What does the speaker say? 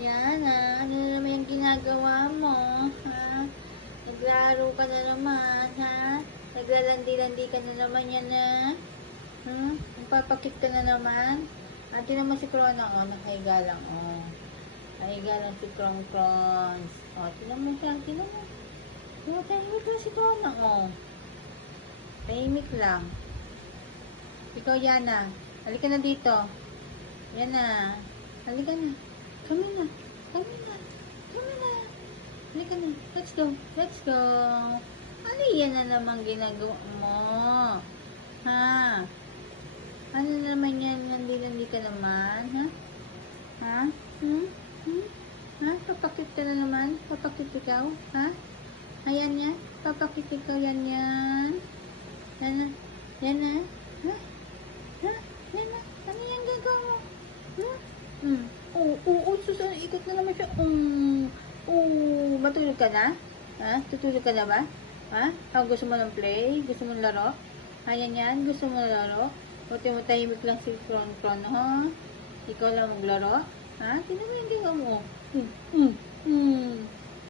Yan ano na naman yung ginagawa mo, ha? Naglaro ka na naman, ha? Naglalandi-landi ka na naman yan, na. Nagpapakit ka na naman. At tinan mo si Krona, nakahiga lang, Nakahiga lang si Krons. Tinan mo siya, tinan mo. Tahimik lang si Krona, Tahimik lang. Ikaw, Yana. Halika na dito. Yana. Halika na. Come na. Come na. Come na. Halika na. Let's go. Let's go. Ano yan na naman ginagawa mo? Ha? Ano naman yan? Nandi ka naman? Ha? Ha? Ha? Papakit ka na naman? Papakit ikaw? Ha? Ayan yan? Papakit ikaw yan yan? Yan na? Yan na? Ha? Ha? Yan na? Ano yan gagawa mo? Susan, ikot na naman siya. Matulog ka na? Ha? Tutulog ka na ba? Ha? Gusto mo ng play? Gusto mo ng laro? Ayan yan? Gusto mo ng laro? Buti mo tahimik lang si Kron, ha? Ikaw lang maglaro? Ha? Tingnan mo yung gingawa mo.